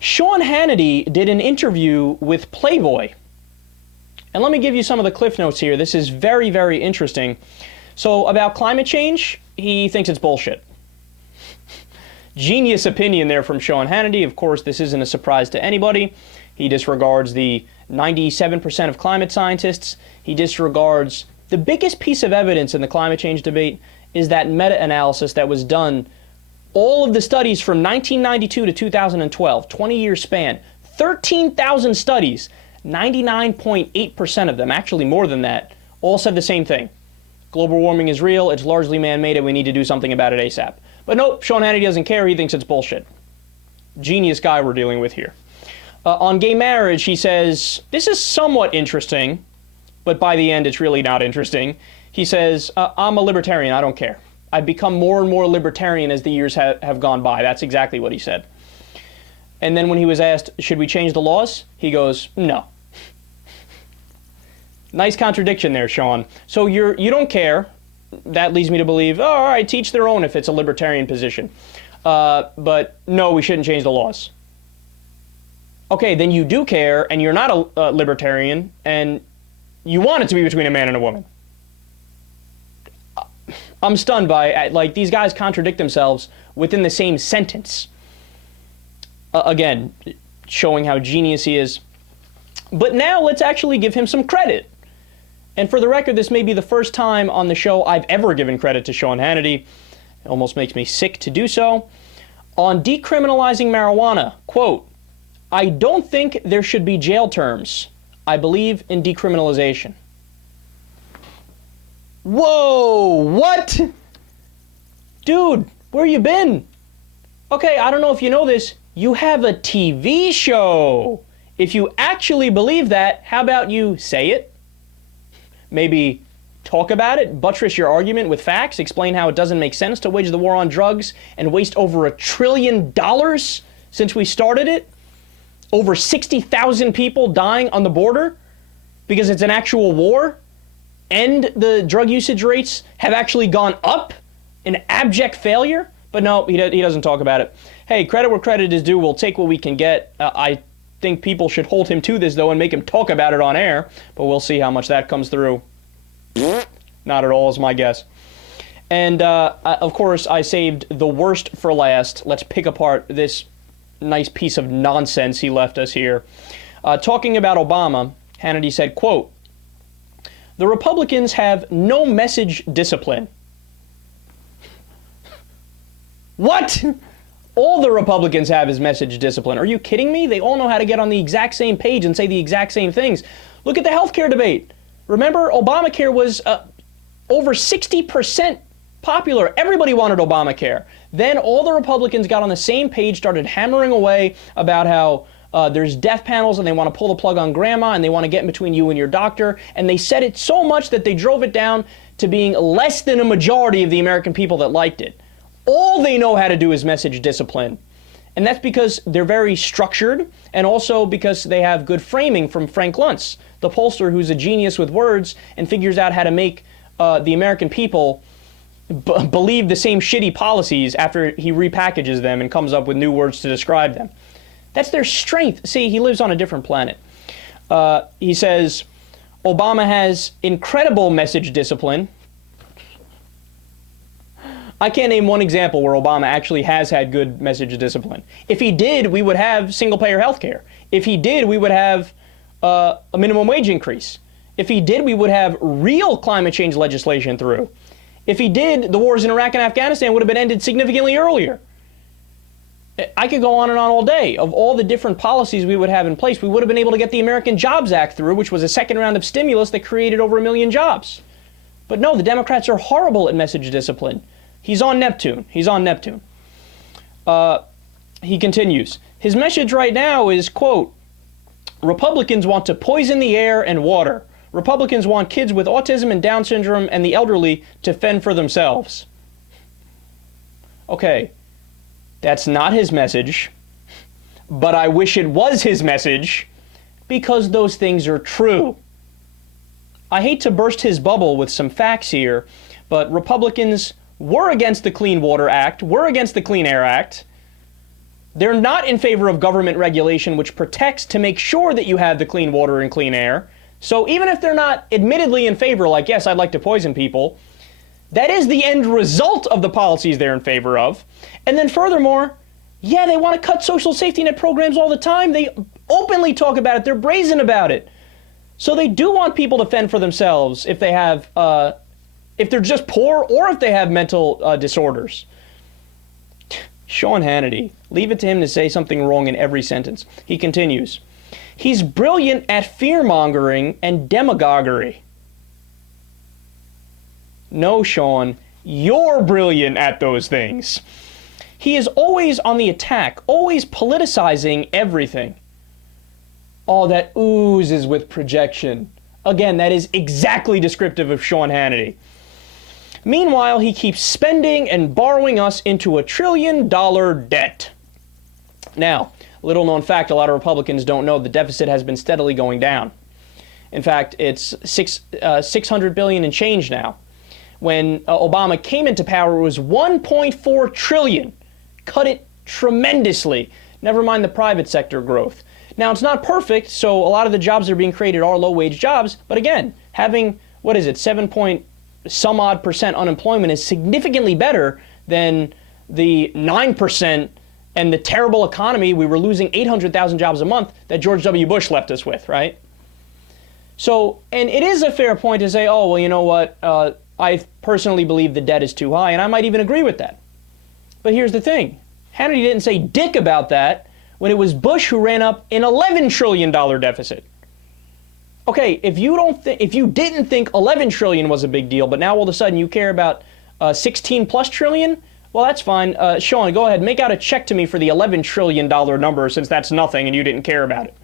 Sean Hannity did an interview with Playboy. And let me give you some of the cliff notes here. This is very, very interesting. So about climate change, he thinks it's bullshit. Genius opinion there from Sean Hannity. Of course, this isn't a surprise to anybody. He disregards the 97% of climate scientists. He disregards the biggest piece of evidence in the climate change debate is that meta-analysis that was done. All of the studies from 1992 to 2012, 20-year span, 13,000 studies, 99.8% of them, actually more than that, all said the same thing. Global warming is real, it's largely man-made, and we need to do something about it ASAP. But nope, Sean Hannity doesn't care, he thinks it's bullshit. Genius guy we're dealing with here. On gay marriage, he says, this is somewhat interesting, but by the end it's really not interesting. He says, I'm a libertarian, I don't care. I've become more and more libertarian as the years have gone by. That's exactly what he said. And then when he was asked, should we change the laws? He goes, no. Nice contradiction there, Sean. So you don't care. That leads me to believe, oh, all right, teach their own if it's a libertarian position. But no, we shouldn't change the laws. Okay, then you do care, and you're not a libertarian, and you want it to be between a man and a woman. I'm stunned by, like, these guys contradict themselves within the same sentence. Again, showing how genius he is. But now let's actually give him some credit. And for the record, this may be the first time on the show I've ever given credit to Sean Hannity. It almost makes me sick to do so. On decriminalizing marijuana, quote, I don't think there should be jail terms. I believe in decriminalization. Whoa, what? Dude, where you been? Okay, I don't know if you know this. You have a TV show. If you actually believe that, how about you say it? Maybe talk about it, buttress your argument with facts, explain how it doesn't make sense to wage the war on drugs and waste over $1 trillion since we started it. Over 60,000 people dying on the border because it's an actual war. And the drug usage rates have actually gone up in abject failure. But no, he doesn't talk about it. Hey, credit where credit is due. We'll take what we can get. I think people should hold him to this, though, and make him talk about it on air. But we'll see how much that comes through. Not at all is my guess. And, of course, I saved the worst for last. Let's pick apart this nice piece of nonsense he left us here. Talking about Obama, Hannity said, quote, the Republicans have no message discipline. What? All the Republicans have is message discipline. Are you kidding me? They all know how to get on the exact same page and say the exact same things. Look at the healthcare debate. Remember, Obamacare was over 60% popular. Everybody wanted Obamacare. Then all the Republicans got on the same page, started hammering away about how there's death panels and they want to pull the plug on grandma and they want to get in between you and your doctor. And they said it so much that they drove it down to being less than a majority of the American people that liked it. All they know how to do is message discipline. And that's because they're very structured and also because they have good framing from Frank Luntz, the pollster who's a genius with words and figures out how to make the American people believe the same shitty policies after he repackages them and comes up with new words to describe them. That's their strength. See, he lives on a different planet. He says, Obama has incredible message discipline. I can't name one example where Obama actually has had good message discipline. If he did, we would have single-payer health care. If he did, we would have a minimum wage increase. If he did, we would have real climate change legislation through. If he did, the wars in Iraq and Afghanistan would have been ended significantly earlier. I could go on and on all day. Of all the different policies we would have in place, we would have been able to get the American Jobs Act through, which was a second round of stimulus that created over 1 million jobs. But no, the Democrats are horrible at message discipline. He's on Neptune. He's on Neptune. He continues. His message right now is, quote, Republicans want to poison the air and water. Republicans want kids with autism and Down syndrome and the elderly to fend for themselves. Okay, that's not his message, but I wish it was his message because those things are true. I hate to burst his bubble with some facts here, but Republicans were against the Clean Water Act, were against the Clean Air Act. They're not in favor of government regulation, which protects to make sure that you have the clean water and clean air. So even if they're not admittedly in favor, like, yes, I'd like to poison people, that is the end result of the policies they're in favor of. And then furthermore, yeah, they want to cut social safety net programs all the time. They openly talk about it. They're brazen about it. So they do want people to fend for themselves if they have, if they're just poor or if they have mental disorders. Sean Hannity, leave it to him to say something wrong in every sentence. He continues, he's brilliant at fear-mongering and demagoguery. No, Sean, you're brilliant at those things. He is always on the attack, always politicizing everything. All that oozes with projection. Again, that is exactly descriptive of Sean Hannity. Meanwhile, he keeps spending and borrowing us into $1 trillion debt. Now, little known fact, a lot of Republicans don't know the deficit has been steadily going down. In fact, it's $600 billion and change now. When Obama came into power, it was $1.4 trillion. Cut it tremendously. Never mind the private sector growth. Now, it's not perfect, so a lot of the jobs that are being created are low-wage jobs. But again, having, 7-some odd percent unemployment is significantly better than the 9% and the terrible economy we were losing 800,000 jobs a month that George W. Bush left us with, right? So, and it is a fair point to say, oh, well, you know what, I personally believe the debt is too high, and I might even agree with that. But here's the thing. Hannity didn't say dick about that when it was Bush who ran up an $11 trillion deficit. Okay, if you didn't think 11 trillion was a big deal, but now all of a sudden you care about 16 plus trillion, well, that's fine. Sean, go ahead, make out a check to me for the $11 trillion number since that's nothing and you didn't care about it.